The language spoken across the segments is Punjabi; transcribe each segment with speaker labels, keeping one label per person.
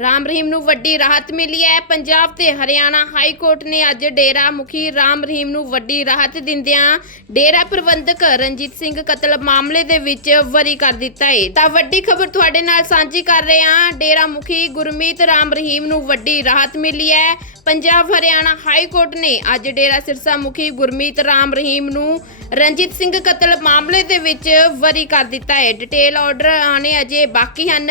Speaker 1: ਰਾਮ ਰਹੀਮ ਨੂੰ ਵੱਡੀ ਰਾਹਤ ਮਿਲੀ ਹੈ। ਪੰਜਾਬ ਤੇ ਹਰਿਆਣਾ ਹਾਈ ਕੋਰਟ ਨੇ ਅੱਜ ਡੇਰਾ ਮੁਖੀ ਰਾਮ ਰਹੀਮ ਨੂੰ ਵੱਡੀ ਰਾਹਤ ਦਿੰਦਿਆਂ ਡੇਰਾ ਪ੍ਰਬੰਧਕ ਰਣਜੀਤ ਸਿੰਘ ਕਤਲ ਮਾਮਲੇ ਦੇ ਵਿੱਚ ਵਰੀ ਕਰ ਦਿੱਤਾ ਹੈ ਤਾਂ ਵੱਡੀ ਖਬਰ ਤੁਹਾਡੇ ਨਾਲ ਸਾਂਝੀ ਕਰ ਰਹੇ ਹਾਂ। ਡੇਰਾ ਮੁਖੀ ਗੁਰਮੀਤ ਰਾਮ ਰਹੀਮ ਨੂੰ ਵੱਡੀ ਰਾਹਤ ਮਿਲੀ ਹੈ। ਪੰਜਾਬ ਹਰਿਆਣਾ ਹਾਈ ਕੋਰਟ ਨੇ ਅੱਜ ਡੇਰਾ ਸਿਰਸਾ ਮੁਖੀ ਗੁਰਮੀਤ ਰਾਮ ਰਹੀਮ ਨੂੰ ਰਣਜੀਤ ਸਿੰਘ ਕਤਲ ਮਾਮਲੇ ਦੇ ਵਿੱਚ ਵਰੀ ਕਰ ਦਿੱਤਾ ਹੈ। ਡਿਟੇਲ ਆਰਡਰ ਆਣੇ ਅਜੇ ਬਾਕੀ ਹਨ।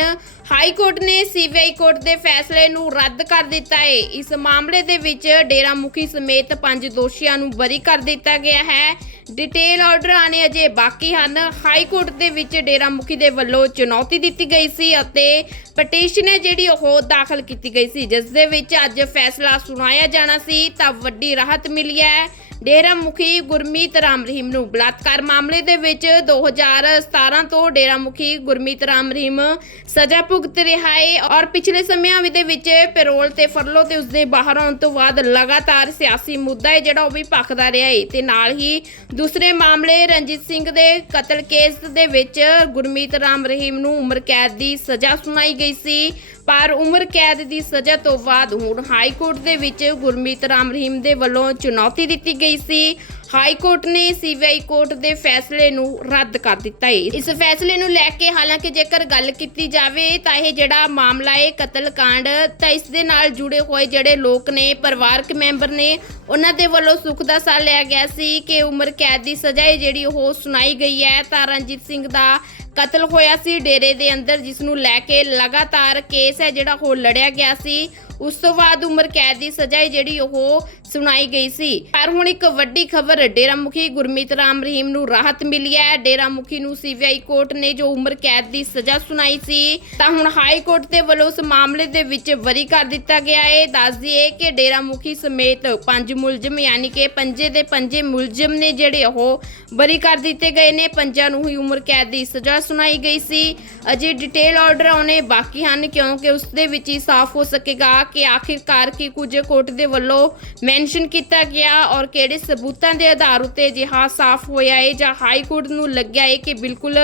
Speaker 1: ਹਾਈ ਕੋਰਟ ਨੇ ਸੀਬੀਆਈ ਕੋਰਟ ਦੇ ਫੈਸਲੇ ਨੂੰ ਰੱਦ ਕਰ ਦਿੱਤਾ ਹੈ। ਇਸ ਮਾਮਲੇ ਦੇ ਵਿੱਚ ਡੇਰਾ ਮੁਖੀ ਸਮੇਤ ਪੰਜ ਦੋਸ਼ੀਆਂ ਨੂੰ ਬਰੀ ਕਰ ਦਿੱਤਾ ਗਿਆ ਹੈ। ਡਿਟੇਲ ਆਰਡਰ ਆਣੇ ਅਜੇ ਬਾਕੀ ਹਨ। ਹਾਈ ਕੋਰਟ ਦੇ ਵਿੱਚ ਡੇਰਾ ਮੁਖੀ ਦੇ ਵੱਲੋਂ ਚੁਣੌਤੀ ਦਿੱਤੀ ਗਈ ਸੀ ਅਤੇ ਪਟੀਸ਼ਨ ਹੈ ਜਿਹੜੀ ਉਹ ਦਾਖਲ ਕੀਤੀ ਗਈ ਸੀ। ਜਿਸ ਦੇ ਵਿੱਚ ਅੱਜ ਫੈਸਲਾ ਸੁਣਾਇਆ ਜਾਣਾ ਸੀ ਤਾਂ ਵੱਡੀ ਰਾਹਤ ਮਿਲੀ ਹੈ। ਡੇਰਾ ਮੁਖੀ ਗੁਰਮੀਤ ਰਾਮ ਰਹੀਮ ਨੂੰ ਬਲਾਤਕਾਰ ਮਾਮਲੇ ਦੇ ਵਿੱਚ 2017 ਤੋਂ ਡੇਰਾ ਮੁਖੀ ਗੁਰਮੀਤ ਰਾਮ ਰਹੀਮ ਸਜ਼ਾ ਭੁਗਤ ਰਿਹਾ ਹੈ ਔਰ ਪਿਛਲੇ ਸਮਿਆਂ ਦੇ ਵਿੱਚ ਪੈਰੋਲ ਤੇ ਫਰਲੋ ਤੇ ਉਸਦੇ ਬਾਹਰ ਆਉਣ ਤੋਂ ਬਾਅਦ ਲਗਾਤਾਰ ਸਿਆਸੀ ਮੁੱਦਾ ਹੈ ਜਿਹੜਾ ਉਹ ਵੀ ਭਖਦਾ ਰਿਹਾ ਹੈ ਤੇ ਨਾਲ ਹੀ ਦੂਸਰੇ ਮਾਮਲੇ ਰਣਜੀਤ ਸਿੰਘ ਦੇ ਕਤਲ ਕੇਸ ਦੇ ਵਿੱਚ ਗੁਰਮੀਤ ਰਾਮ ਰਹੀਮ ਨੂੰ ਉਮਰ ਕੈਦ ਦੀ ਸਜ਼ਾ ਸੁਣਾਈ ਗਈ ਸੀ। ਪਰ ਉਮਰ ਕੈਦ ਦੀ ਸਜ਼ਾ ਤੋਂ ਬਾਅਦ ਹੁਣ ਹਾਈ ਕੋਰਟ ਦੇ ਵਿੱਚ ਗੁਰਮੀਤ ਰਾਮ ਰਹੀਮ ਦੇ ਵੱਲੋਂ ਚੁਣੌਤੀ ਦਿੱਤੀ ਗਈ ਸੀ। ਹਾਈ ਕੋਰਟ ਨੇ ਸੀਬੀਆਈ ਕੋਰਟ ਦੇ ਫੈਸਲੇ ਨੂੰ ਰੱਦ ਕਰ ਦਿੱਤਾ ਹੈ ਇਸ ਫੈਸਲੇ ਨੂੰ ਲੈ ਕੇ ਹਾਲਾਂਕਿ ਜੇਕਰ ਗੱਲ ਕੀਤੀ ਜਾਵੇ ਤਾਂ ਇਹ ਜਿਹੜਾ ਮਾਮਲਾ ਹੈ ਕਤਲकांड, ਤਾਂ ਇਸ ਦੇ ਨਾਲ ਜੁੜੇ ਹੋਏ ਜਿਹੜੇ ਲੋਕ ਨੇ, ਪਰਿਵਾਰਕ ਮੈਂਬਰ ਨੇ, ਉਹਨਾਂ ਦੇ ਵੱਲੋਂ ਸੁੱਖ ਦਾ ਸਾਹ ਲਿਆ ਗਿਆ ਸੀ ਕਿ ਉਮਰ ਕੈਦ ਦੀ ਸਜ਼ਾ ਹੈ ਜਿਹੜੀ ਉਹ ਸੁਣਾਈ ਗਈ ਹੈ। ਤਾਂ ਰਣਜੀਤ ਸਿੰਘ ਦਾ ਕਤਲ ਹੋਇਆ ਸੀ, ਡੇਰੇ ਦੇ ਅੰਦਰ ਜਿਸ ਨੂੰ ਲੈ ਕੇ ਲਗਾਤਾਰ ਕੇਸ ਹੈ ਜਿਹੜਾ ਉਹ ਲੜਿਆ ਗਿਆ ਸੀ। ਉਸ ਤੋਂ ਬਾਅਦ ਉਮਰ ਕੈਦ ਦੀ ਸਜ਼ਾ ਹੈ ਜਿਹੜੀ ਉਹ ਸੁਣਾਈ ਗਈ ਸੀ। ਪਰ ਹੁਣ ਇੱਕ ਵੱਡੀ ਖਬਰ ਡੇਰਾ ਮੁਖੀ ਗੁਰਮੀਤ ਰਾਮ ਰਹੀਮ ਨੂੰ ਰਾਹਤ ਮਿਲੀ ਹੈ। ਡੇਰਾ ਮੁਖੀ ਨੂੰ ਸੀਬੀਆਈ ਕੋਰਟ ਨੇ ਜੋ ਉਮਰ ਕੈਦ ਦੀ ਸਜ਼ਾ ਸੁਣਾਈ ਸੀ, ਤਾਂ ਹੁਣ ਹਾਈ ਕੋਰਟ ਦੇ ਵੱਲੋਂ ਉਸ ਮਾਮਲੇ ਦੇ ਵਿੱਚ ਵਰੀ ਕਰ ਦਿੱਤਾ ਗਿਆ ਹੈ। ਦੱਸ ਦਈਏ ਕਿ ਡੇਰਾ ਮੁਖੀ ਸਮੇਤ ਪੰਜ ਮੁਲਜ਼ਮ, ਯਾਨੀ ਕਿ ਪੰਜੇ ਦੇ ਪੰਜੇ ਮੁਲਜ਼ਮ ਨੇ ਜਿਹੜੇ ਉਹ ਬਰੀ ਕਰ ਦਿੱਤੇ ਗਏ ਨੇ। ਪੰਜਾਂ ਨੂੰ ਹੀ ਉਮਰ ਕੈਦ ਦੀ ਸਜ਼ਾ ਸੁਣਾਈ ਗਈ ਸੀ। ਅਜੇ ਡਿਟੇਲ ਆਰਡਰ ਆਉਣੇ ਬਾਕੀ ਹਨ, ਕਿਉਂਕਿ ਉਸ ਦੇ ਵਿੱਚ ਹੀ ਸਾਫ਼ ਹੋ ਸਕੇਗਾ ਕਿ ਆਖਿਰਕਾਰ ਕੀ ਕੁਝ ਕੋਰਟ ਦੇ ਵੱਲੋਂ ਮੈਂਸ਼ਨ ਕੀਤਾ ਗਿਆ ਔਰ ਕਿਹੜੇ ਸਬੂਤਾਂ ਦੇ ਆਧਾਰ ਉੱਤੇ ਜਿਹਾ ਸਾਫ਼ ਹੋਇਆ ਹੈ ਜਾਂ ਹਾਈ ਕੋਰਟ ਨੂੰ ਲੱਗਿਆ ਹੈ ਕਿ ਬਿਲਕੁਲ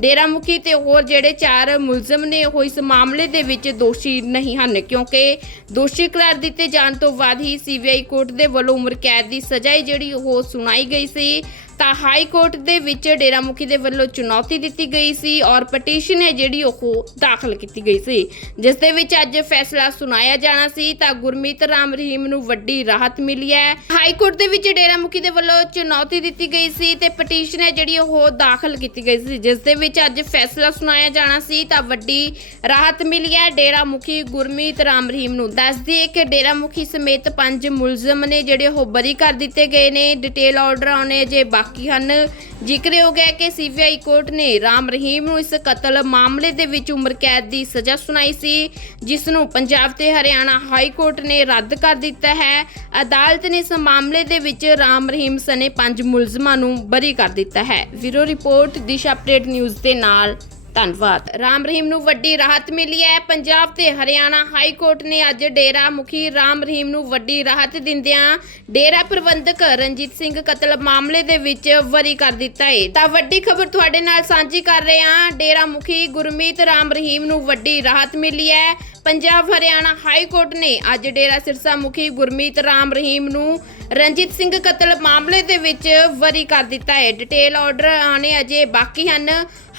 Speaker 1: ਡੇਰਾ ਮੁਖੀ ਤੇ ਹੋਰ ਜਿਹੜੇ ਚਾਰ ਮੁਲਜ਼ਮ ਨੇ ਉਹ ਇਸ ਮਾਮਲੇ ਦੇ ਵਿੱਚ ਦੋਸ਼ੀ ਨਹੀਂ ਹਨ, ਕਿਉਂਕਿ ਦੋਸ਼ੀ ਕਰਾਰ ਦਿੱਤੇ ਜਾਣ ਤੋਂ ਬਾਅਦ ਹੀ ਸੀਬੀਆਈ ਕੋਰਟ ਦੇ ਵੱਲੋਂ ਉਮਰ ਕੈਦ ਦੀ ਸਜ਼ਾ ਜਿਹੜੀ ਉਹ ਸੁਣਾਈ ਗਈ ਸੀ। ਤਾਂ ਹਾਈ ਕੋਰਟ ਦੇ ਵਿੱਚ ਡੇਰਾ ਮੁਖੀ ਦੇ ਵੱਲੋਂ ਚੁਣੌਤੀ ਦਿੱਤੀ ਗਈ ਸੀ ਔਰ ਪਟੀਸ਼ਨ ਹੈ ਜਿਹੜੀ ਉਹ ਦਾਖਲ ਕੀਤੀ ਗਈ ਸੀ। ਜਿਸ ਦੇ ਵਿੱਚ ਅੱਜ ਫੈਸਲਾ ਸੁਣਾਇਆ ਜਾਣਾ ਸੀ ਤਾਂ ਗੁਰਮੀਤ ਰਾਮ ਰਹੀਮ ਨੂੰ ਵੱਡੀ ਰਾਹਤ ਮਿਲੀ ਹੈ। ਹਾਈ ਕੋਰਟ ਦੇ ਵਿੱਚ ਡੇਰਾ ਮੁਖੀ ਦੇ ਵੱਲੋਂ ਚੁਣੌਤੀ ਦਿੱਤੀ ਗਈ ਸੀ ਤੇ ਪਟੀਸ਼ਨ ਹੈ ਜਿਹੜੀ ਉਹ ਦਾਖਲ ਕੀਤੀ ਗਈ ਸੀ। ਜਿਸ ਦੇ ਵਿੱਚ ਅੱਜ ਫੈਸਲਾ ਸੁਣਾਇਆ ਜਾਣਾ ਸੀ ਤਾਂ ਵੱਡੀ ਰਾਹਤ ਮਿਲੀ ਹੈ। ਡੇਰਾ ਮੁਖੀ ਗੁਰਮੀਤ ਰਾਮ ਰਹੀਮ ਨੂੰ ਦੱਸ ਦਈਏ ਕਿ ਡੇਰਾ ਮੁਖੀ ਸਮੇਤ ਪੰਜ ਮੁਲਜ਼ਮ ਨੇ ਜਿਹੜੇ ਉਹ ਬਰੀ ਕਰ ਦਿੱਤੇ ਗਏ ਨੇ। ਡਿਟੇਲ ਆਰਡਰ ਆਉਣੇ ਜੇ ਬਾਕੀ ਹਨ। ਜ਼ਿਕਰ ਹੋ ਕਿ ਸੀਬੀਆਈ ਕੋਰਟ ਨੇ ਰਾਮ ਰਹੀਮ ਨੂੰ ਇਸ ਕਤਲ ਮਾਮਲੇ ਦੇ ਵਿੱਚ ਉਮਰ ਕੈਦ ਦੀ ਸਜ਼ਾ ਸੁਣਾਈ ਸੀ, ਜਿਸ ਨੂੰ ਪੰਜਾਬ ਤੇ ਹਰਿਆਣਾ ਹਾਈ ਕੋਰਟ ਨੇ ਰੱਦ ਕਰ ਦਿੱਤਾ ਹੈ। ਅਦਾਲਤ ਨੇ ਇਸ ਮਾਮਲੇ ਦੇ ਵਿੱਚ ਰਾਮ ਰਹੀਮ ਸਨੇ ਪੰਜ ਮੁਲਜ਼ਮਾਂ ਨੂੰ ਬਰੀ ਕਰ ਦਿੱਤਾ ਹੈ। ਵੀਰੋ ਰਿਪੋਰਟ, ਦਿਸ਼ਾ ਅਪਡੇਟ ਨਿਊਜ਼ ਦੇ ਨਾਲ। ਧੰਨਵਾਦ। ਰਾਮ ਰਹੀਮ ਨੂੰ ਵੱਡੀ ਰਾਹਤ ਮਿਲੀ ਹੈ। ਪੰਜਾਬ ਤੇ ਹਰਿਆਣਾ ਹਾਈ ਕੋਰਟ ਨੇ ਅੱਜ ਡੇਰਾ ਮੁਖੀ ਰਾਮ ਰਹੀਮ ਨੂੰ ਵੱਡੀ ਰਾਹਤ ਦਿੰਦਿਆਂ ਡੇਰਾ ਪ੍ਰਬੰਧਕ ਰਣਜੀਤ ਸਿੰਘ ਕਤਲ ਮਾਮਲੇ ਦੇ ਵਿੱਚ ਵਰੀ ਕਰ ਦਿੱਤਾ ਹੈ ਤਾਂ ਵੱਡੀ ਖਬਰ ਤੁਹਾਡੇ ਨਾਲ ਸਾਂਝੀ ਕਰ ਰਹੇ ਹਾਂ। ਡੇਰਾ ਮੁਖੀ ਗੁਰਮੀਤ ਰਾਮ ਰਹੀਮ ਨੂੰ ਵੱਡੀ ਰਾਹਤ ਮਿਲੀ ਹੈ। ਪੰਜਾਬ, ਹਰਿਆਣਾ ਹਾਈ ਕੋਰਟ ਨੇ ਅੱਜ ਡੇਰਾ ਸਿਰਸਾ ਮੁਖੀ ਗੁਰਮੀਤ ਰਾਮ ਰਹੀਮ ਨੂੰ ਰਣਜੀਤ ਸਿੰਘ ਕਤਲ ਮਾਮਲੇ ਦੇ ਵਿੱਚ ਵਰੀ ਕਰ ਦਿੱਤਾ ਹੈ। ਡਿਟੇਲ ਆਰਡਰ ਆਣੇ ਅਜੇ ਬਾਕੀ ਹਨ।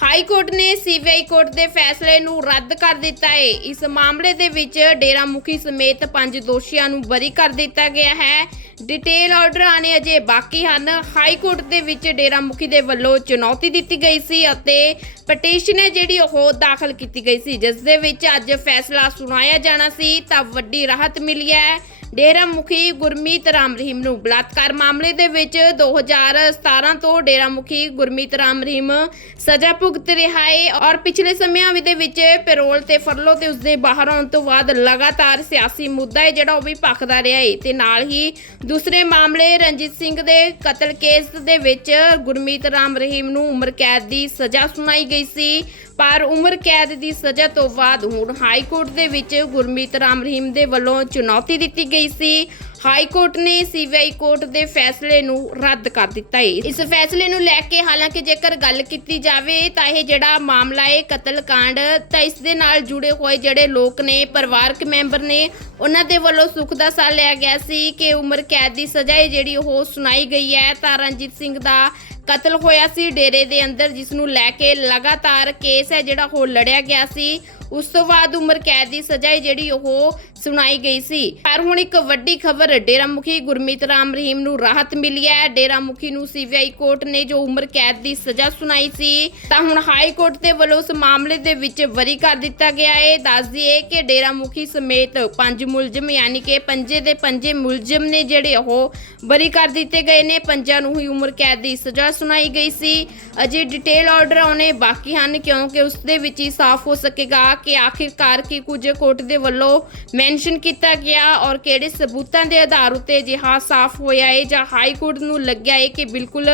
Speaker 1: ਹਾਈ ਕੋਰਟ ਨੇ ਸੀਬੀਆਈ ਕੋਰਟ ਦੇ ਫੈਸਲੇ ਨੂੰ ਰੱਦ ਕਰ ਦਿੱਤਾ ਹੈ। ਇਸ ਮਾਮਲੇ ਦੇ ਵਿੱਚ ਡੇਰਾ ਮੁਖੀ ਸਮੇਤ ਪੰਜ ਦੋਸ਼ੀਆਂ ਨੂੰ ਬਰੀ ਕਰ ਦਿੱਤਾ ਗਿਆ ਹੈ। ਡਿਟੇਲ ਆਰਡਰ ਆਣੇ ਅਜੇ ਬਾਕੀ ਹਨ। ਹਾਈ ਕੋਰਟ ਦੇ ਵਿੱਚ ਡੇਰਾ ਮੁਖੀ ਦੇ ਵੱਲੋਂ ਚੁਣੌਤੀ ਦਿੱਤੀ ਗਈ ਸੀ ਅਤੇ ਪਟੀਸ਼ਨ ਹੈ ਜਿਹੜੀ ਉਹ ਦਾਖਲ ਕੀਤੀ ਗਈ ਸੀ। ਜਿਸ ਦੇ ਵਿੱਚ ਅੱਜ ਫੈਸਲਾ ਸੁਣਾਇਆ ਜਾਣਾ ਸੀ ਤਾਂ ਵੱਡੀ ਰਾਹਤ ਮਿਲੀ ਹੈ। ਡੇਰਾ ਮੁਖੀ ਗੁਰਮੀਤ ਰਾਮ ਰਹੀਮ ਨੂੰ ਬਲਾਤਕਾਰ ਮਾਮਲੇ ਦੇ ਵਿੱਚ 2017 ਤੋਂ ਡੇਰਾ ਮੁਖੀ ਗੁਰਮੀਤ ਰਾਮ ਰਹੀਮ ਸਜ਼ਾ ਭੁਗਤ ਰਿਹਾ ਹੈ ਔਰ ਪਿਛਲੇ ਸਮਿਆਂ ਦੇ ਵਿੱਚ ਪੈਰੋਲ ਤੇ ਫਰਲੋ ਤੇ ਉਸਦੇ ਬਾਹਰ ਆਉਣ ਤੋਂ ਬਾਅਦ ਲਗਾਤਾਰ ਸਿਆਸੀ ਮੁੱਦਾ ਹੈ ਜਿਹੜਾ ਉਹ ਵੀ ਭਖਦਾ ਰਿਹਾ ਹੈ ਤੇ ਨਾਲ ਹੀ ਦੂਸਰੇ ਮਾਮਲੇ ਰਣਜੀਤ ਸਿੰਘ ਦੇ ਕਤਲ ਕੇਸ ਦੇ ਵਿੱਚ ਗੁਰਮੀਤ ਰਾਮ ਰਹੀਮ ਨੂੰ ਉਮਰ ਕੈਦ ਦੀ ਸਜ਼ਾ ਸੁਣਾਈ ਗਈ ਸੀ। ਪਰ ਉਮਰ ਕੈਦ ਦੀ ਸਜ਼ਾ ਤੋਂ ਬਾਅਦ ਹੁਣ ਹਾਈ ਕੋਰਟ ਦੇ ਵਿੱਚ ਗੁਰਮੀਤ ਰਾਮ ਰਹੀਮ ਦੇ ਵੱਲੋਂ ਚੁਣੌਤੀ ਦਿੱਤੀ ਗਈ ਸੀ। ਹਾਈ ਕੋਰਟ ਨੇ ਸੀਬੀਆਈ ਕੋਰਟ ਦੇ ਫੈਸਲੇ ਨੂੰ ਰੱਦ ਕਰ ਦਿੱਤਾ ਹੈ ਇਸ ਫੈਸਲੇ ਨੂੰ ਲੈ ਕੇ ਹਾਲਾਂਕਿ ਜੇਕਰ ਗੱਲ ਕੀਤੀ ਜਾਵੇ ਤਾਂ ਇਹ ਜਿਹੜਾ ਮਾਮਲਾ ਹੈ ਕਤਲकांड, ਤਾਂ ਇਸ ਦੇ ਨਾਲ ਜੁੜੇ ਹੋਏ ਜਿਹੜੇ ਲੋਕ ਨੇ, ਪਰਿਵਾਰਕ ਮੈਂਬਰ ਨੇ, ਉਹਨਾਂ ਦੇ ਵੱਲੋਂ ਸੁੱਖ ਦਾ ਸਾਹ ਲਿਆ ਗਿਆ ਸੀ ਕਿ ਉਮਰ ਕੈਦ ਦੀ ਸਜ਼ਾ ਹੈ ਜਿਹੜੀ ਉਹ ਸੁਣਾਈ ਗਈ ਹੈ। ਤਾਂ ਰਣਜੀਤ ਸਿੰਘ ਦਾ ਕਤਲ ਹੋਇਆ ਸੀ ਡੇਰੇ ਦੇ ਅੰਦਰ ਜਿਸ ਨੂੰ ਲੈ ਕੇ ਲਗਾਤਾਰ ਕੇਸ ਹੈ ਜਿਹੜਾ ਉਹ ਲੜਿਆ ਗਿਆ ਸੀ। ਉਸ ਤੋਂ ਬਾਅਦ ਉਮਰ ਕੈਦ ਦੀ ਸਜ਼ਾ ਜਿਹੜੀ ਉਹ ਸੁਣਾਈ ਗਈ ਸੀ। ਪਰ ਹੁਣ ਇੱਕ ਵੱਡੀ ਖਬਰ ਡੇਰਾ ਮੁਖੀ ਗੁਰਮੀਤ ਰਾਮ ਰਹੀਮ ਨੂੰ ਰਾਹਤ ਮਿਲੀ ਹੈ। ਡੇਰਾ ਮੁਖੀ ਨੂੰ ਸੀਬੀਆਈ ਕੋਰਟ ਨੇ ਜੋ ਉਮਰ ਕੈਦ ਦੀ ਸਜ਼ਾ ਸੁਣਾਈ ਸੀ, ਤਾਂ ਹੁਣ ਹਾਈ ਕੋਰਟ ਦੇ ਵੱਲੋਂ ਉਸ ਮਾਮਲੇ ਦੇ ਵਿੱਚ ਵਰੀ ਕਰ ਦਿੱਤਾ ਗਿਆ ਹੈ। ਦੱਸ ਦਈਏ ਕਿ ਡੇਰਾ ਮੁਖੀ ਸਮੇਤ ਪੰਜ ਮੁਲਜ਼ਮ, ਯਾਨੀ ਕਿ ਪੰਜੇ ਦੇ ਪੰਜੇ ਮੁਲਜ਼ਮ ਨੇ ਜਿਹੜੇ ਉਹ ਬਰੀ ਕਰ ਦਿੱਤੇ ਗਏ ਨੇ। ਪੰਜਾਂ ਨੂੰ ਹੀ ਉਮਰ ਕੈਦ ਦੀ ਸਜ਼ਾ ਸੁਣਾਈ ਗਈ ਸੀ। ਅਜੇ ਡਿਟੇਲ ਆਰਡਰ ਆਉਣੇ ਬਾਕੀ ਹਨ, ਕਿਉਂਕਿ ਉਸ ਦੇ ਵਿੱਚ ਹੀ ਸਾਫ਼ ਹੋ ਸਕੇਗਾ ਕਿ ਆਖਿਰਕਾਰ ਕੀ ਕੁਝ ਕੋਰਟ ਦੇ ਵੱਲੋਂ ਮੈਂਸ਼ਨ ਕੀਤਾ ਗਿਆ ਔਰ ਕਿਹੜੇ ਸਬੂਤਾਂ ਦੇ ਆਧਾਰ ਉੱਤੇ ਜਿਹਾ ਸਾਫ਼ ਹੋਇਆ ਹੈ ਜਾਂ ਹਾਈ ਕੋਰਟ ਨੂੰ ਲੱਗਿਆ ਹੈ ਕਿ ਬਿਲਕੁਲ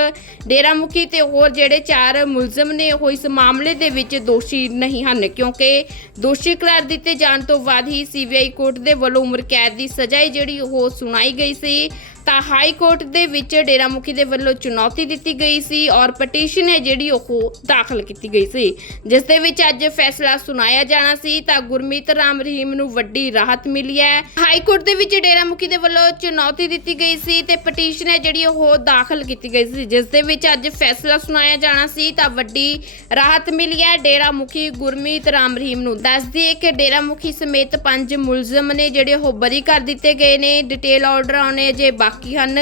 Speaker 1: ਡੇਰਾ ਮੁਖੀ ਤੇ ਹੋਰ ਜਿਹੜੇ ਚਾਰ ਮੁਲਜ਼ਮ ਨੇ ਉਹ ਇਸ ਮਾਮਲੇ ਦੇ ਵਿੱਚ ਦੋਸ਼ੀ ਨਹੀਂ ਹਨ, ਕਿਉਂਕਿ ਦੋਸ਼ੀ ਕਰਾਰ ਦਿੱਤੇ ਜਾਣ ਤੋਂ ਬਾਅਦ ਹੀ ਸੀਬੀਆਈ ਕੋਰਟ ਦੇ ਵੱਲੋਂ ਉਮਰ ਕੈਦ ਦੀ ਸਜ਼ਾ ਜਿਹੜੀ ਉਹ ਸੁਣਾਈ ਗਈ ਸੀ। ਤਾਂ ਹਾਈ ਕੋਰਟ ਦੇ ਵਿੱਚ ਡੇਰਾ ਮੁਖੀ ਦੇ ਵੱਲੋਂ ਚੁਣੌਤੀ ਦਿੱਤੀ ਗਈ ਸੀ ਔਰ ਪਟੀਸ਼ਨ ਹੈ ਜਿਹੜੀ ਉਹ ਦਾਖਲ ਕੀਤੀ ਗਈ ਸੀ। ਜਿਸ ਦੇ ਵਿੱਚ ਅੱਜ ਫੈਸਲਾ ਸੁਣਾਇਆ ਜਾਣਾ ਸੀ ਤਾਂ ਗੁਰਮੀਤ ਰਾਮ ਰਹੀਮ ਨੂੰ ਵੱਡੀ ਰਾਹਤ ਮਿਲੀ ਹੈ। ਹਾਈ ਕੋਰਟ ਦੇ ਵਿੱਚ ਡੇਰਾ ਮੁਖੀ ਦੇ ਵੱਲੋਂ ਚੁਣੌਤੀ ਦਿੱਤੀ ਗਈ ਸੀ ਤੇ ਪਟੀਸ਼ਨ ਹੈ ਜਿਹੜੀ ਉਹ ਦਾਖਲ ਕੀਤੀ ਗਈ ਸੀ। ਜਿਸ ਦੇ ਵਿੱਚ ਅੱਜ ਫੈਸਲਾ ਸੁਣਾਇਆ ਜਾਣਾ ਸੀ ਤਾਂ ਵੱਡੀ ਰਾਹਤ ਮਿਲੀ ਹੈ। ਡੇਰਾ ਮੁਖੀ ਗੁਰਮੀਤ ਰਾਮ ਰਹੀਮ ਨੂੰ ਦੱਸ ਦਈਏ ਕਿ ਡੇਰਾ ਮੁਖੀ ਸਮੇਤ ਪੰਜ ਮੁਲਜ਼ਮ ਨੇ ਜਿਹੜੇ ਉਹ ਬਰੀ ਕਰ ਦਿੱਤੇ ਗਏ ਨੇ। ਡਿਟੇਲ ਆਰਡਰ ਆਉਣੇ ਜੇ ਬਾਕੀ ਬਾਕੀ ਹਨ।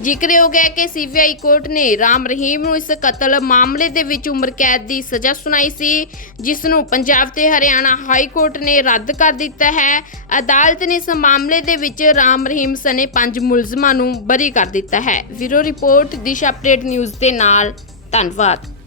Speaker 1: ਜ਼ਿਕਰ ਹੋ ਗਿਆ ਕਿ ਸੀਬੀਆਈ ਕੋਰਟ ਨੇ ਰਾਮ ਰਹੀਮ ਨੂੰ ਇਸ ਕਤਲ ਮਾਮਲੇ ਦੇ ਵਿੱਚ ਉਮਰ ਕੈਦ ਦੀ ਸਜ਼ਾ ਸੁਣਾਈ ਸੀ, ਜਿਸ ਨੂੰ ਪੰਜਾਬ ਤੇ ਹਰਿਆਣਾ ਹਾਈ ਕੋਰਟ ਨੇ ਰੱਦ ਕਰ ਦਿੱਤਾ ਹੈ। ਅਦਾਲਤ ਨੇ ਇਸ ਮਾਮਲੇ ਦੇ ਵਿੱਚ ਰਾਮ ਰਹੀਮ ਸਨੇ ਪੰਜ ਮੁਲਜ਼ਮਾਂ ਨੂੰ ਬਰੀ ਕਰ ਦਿੱਤਾ ਹੈ। ਵੀਰੋ ਰਿਪੋਰਟ, ਦਿਸ਼ਾ ਅਪਡੇਟ ਨਿਊਜ਼ ਦੇ ਨਾਲ। ਧੰਨਵਾਦ।